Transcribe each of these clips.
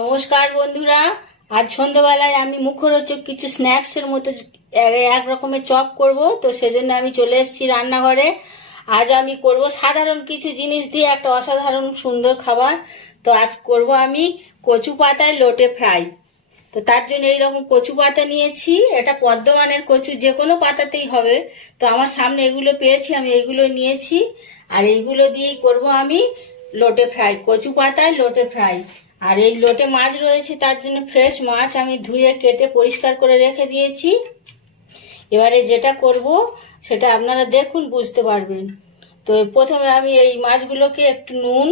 নমস্কার বন্ধুরা, আজ সন্ধ্যাবেলায় আমি মুখরোচক কিছু স্ন্যাক্সের মতো এক রকমের চপ করব। তো সেজন্য আমি চলে এসেছি রান্নাঘরে। আজ আমি করব সাধারণ কিছু জিনিস দিয়ে একটা অসাধারণ সুন্দর খাবার। তো আজ করব আমি কচু পাতায় লোটে ফ্রাই। তো তার জন্য এইরকম কচু পাতা নিয়েছি। এটা পদ্মমানের কচু, যে কোনো পাতাতেই হবে। তো আমার সামনে এগুলো পেয়েছি, আমি এইগুলো নিয়েছি। আর এইগুলো দিয়েই করব আমি লোটে ফ্রাই, কচু পাতায় লোটে ফ্রাই। আর এই লোটে মাছ রয়েছে, তার জন্য ফ্রেশ মাছ আমি ধুয়ে কেটে পরিষ্কার করে রেখে দিয়েছি। এবারে যেটা করব সেটা আপনারা দেখুন, বুঝতে পারবেন। তো প্রথমে আমি এই মাছগুলোকে একটু নুন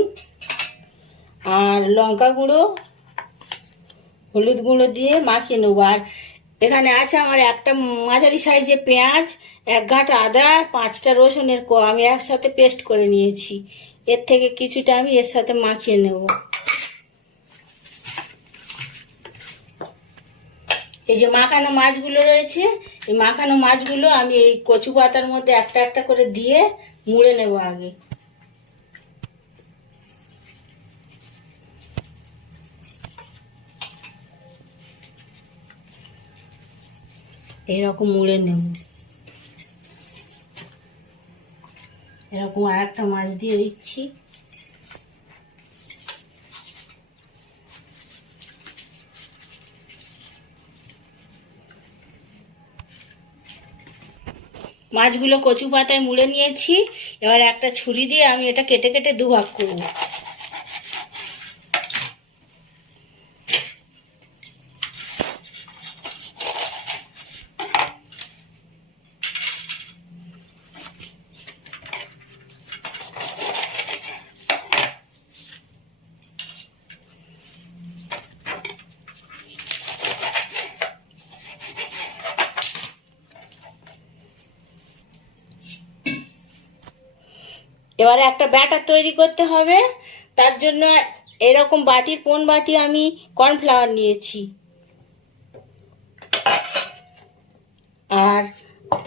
আর লঙ্কা গুঁড়ো, হলুদ গুঁড়ো দিয়ে মাখিয়ে নেবো। আর এখানে আছে আমার একটা মাঝারি সাইজে পেঁয়াজ, এক গাঁট আদা, 5টা রসুনের আমি একসাথে পেস্ট করে নিয়েছি। এর থেকে কিছুটা আমি এর সাথে মাখিয়ে নেব। এই যে মাখানো মাছগুলো রয়েছে, এই মাখানো মাছগুলো আমি এই কচু পাতার মধ্যে একটা একটা করে দিয়ে মুড়ে নেব আগে। এইরকম মুড়ে নেব। এরকম আর একটা মাছ দিয়ে দিচ্ছি। মাছগুলো কচু পাতায় মুড়ে নিয়েছি। এবার একটা ছুরি দিয়ে আমি এটা কেটে কেটে দুভাগ করব। এবারে একটা ব্যাটার তৈরি করতে হবে। তার জন্য এরকম বাটির কোন বাটি আমি কর্নফ্লাওয়ার নিয়েছি। আর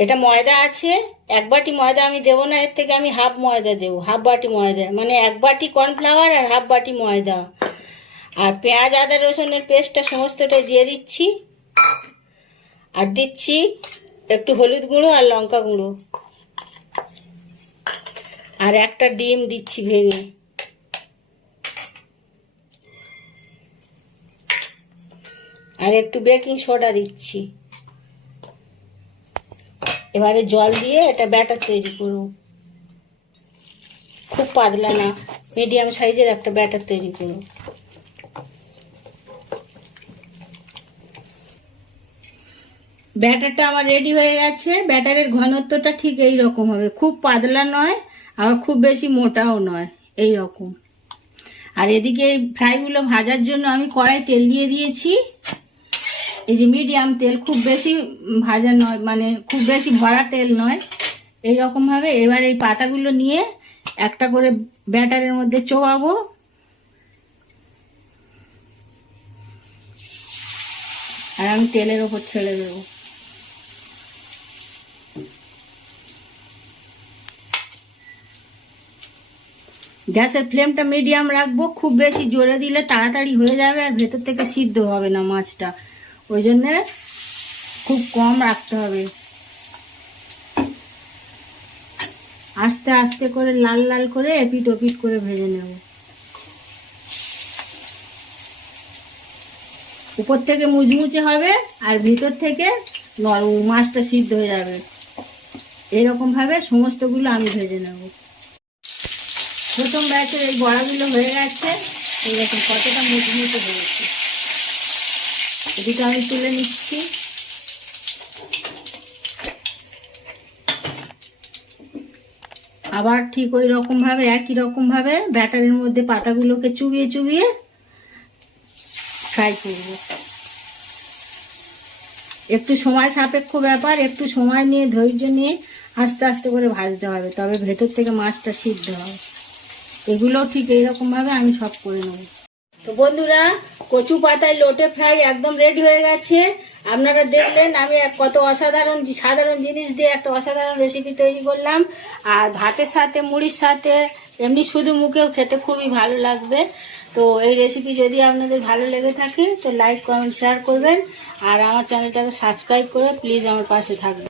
এটা ময়দা আছে, 1 বাটি ময়দা আমি দেবো না, এর থেকে আমি হাফ ময়দা দেবো, হাফ বাটি ময়দা, মানে 1 বাটি কর্নফ্লাওয়ার আর হাফ বাটি ময়দা। আর পেঁয়াজ আদা রসুনের পেস্টটা সমস্তটাই দিয়ে দিচ্ছি। আর দিচ্ছি একটু হলুদ গুঁড়ো আর লঙ্কা গুঁড়ো। আর একটা ডিম দিচ্ছি ভেঙে। আর একটু বেকিং সোডা দিচ্ছি। এবারে জল দিয়ে এটা ব্যাটার তৈরি করব। খুব পাতলা না, মিডিয়াম সাইজের একটা ব্যাটার তৈরি করব। ব্যাটারটা আমার রেডি হয়ে গেছে। ব্যাটারের ঘনত্বটা ঠিক এই রকম হবে, খুব পাতলা নয় আবার খুব বেশি মোটাও নয়, এই রকম। আর এদিকে এই ফ্রাইগুলো ভাজার জন্য আমি কড়াই তেল দিয়ে দিয়েছি। এই যে মিডিয়াম তেল, খুব বেশি ভাজা নয়, মানে খুব বেশি ভরা তেল নয়, এই রকম ভাবে। এবার এই পাতাগুলো নিয়ে একটা করে ব্যাটারের মধ্যে চোবাবো। আর আমি তেলের ওপর ছেড়ে দেবো। গ্যাসের ফ্লেমটা মিডিয়াম রাখবো, খুব বেশি জোরে দিলে তাড়াতাড়ি হয়ে যাবে আর ভেতর থেকে সিদ্ধ হবে না মাছটা, ওই জন্যে খুব কম রাখতে হবে। আস্তে আস্তে করে লাল লাল করে এপিট ওপিট করে ভেজে নেব। উপর থেকে মুচমুচে হবে আর ভিতর থেকে নরম, মাছটা সিদ্ধ হয়ে যাবে। এরকম ভাবে সমস্তগুলো আমি ভেজে নেব। প্রথম ব্যাচের এই বড়াগুলো হয়ে গেছে, এইরকম কতটা মুচমুচে হয়েছে। এদিকে আমি তুলে নিচ্ছি। আবার ঠিক ওই রকম ভাবে, একই রকম ভাবে ব্যাটারের মধ্যে পাতাগুলোকে চুবিয়ে চুবিয়ে ফ্রাই করব। একটু সময় সাপেক্ষ ব্যাপার, একটু সময় নিয়ে ধৈর্য নিয়ে আস্তে আস্তে করে ভাজতে হবে, তবে ভেতর থেকে মাছটা সিদ্ধ হবে। এগুলো ঠিক এইরকম ভাবে আমি সব করে নেব। তো বন্ধুরা, কচু পাতায় লোটে ফ্রাই একদম রেডি হয়ে গেছে। আপনারা দেখলেন আমি কত সাধারণ জিনিস দিয়ে একটা অসাধারণ রেসিপি তৈরি করলাম। আর ভাতের সাথে, মুড়ির সাথে, এমনি শুধু মুখেও খেতে খুবই ভালো লাগবে। তো এই রেসিপি যদি আপনাদের ভালো লেগে থাকে তো লাইক কমেন্ট শেয়ার করবেন, আর আমার চ্যানেলটাকে সাবস্ক্রাইব করে প্লিজ আমার পাশে থাকবেন।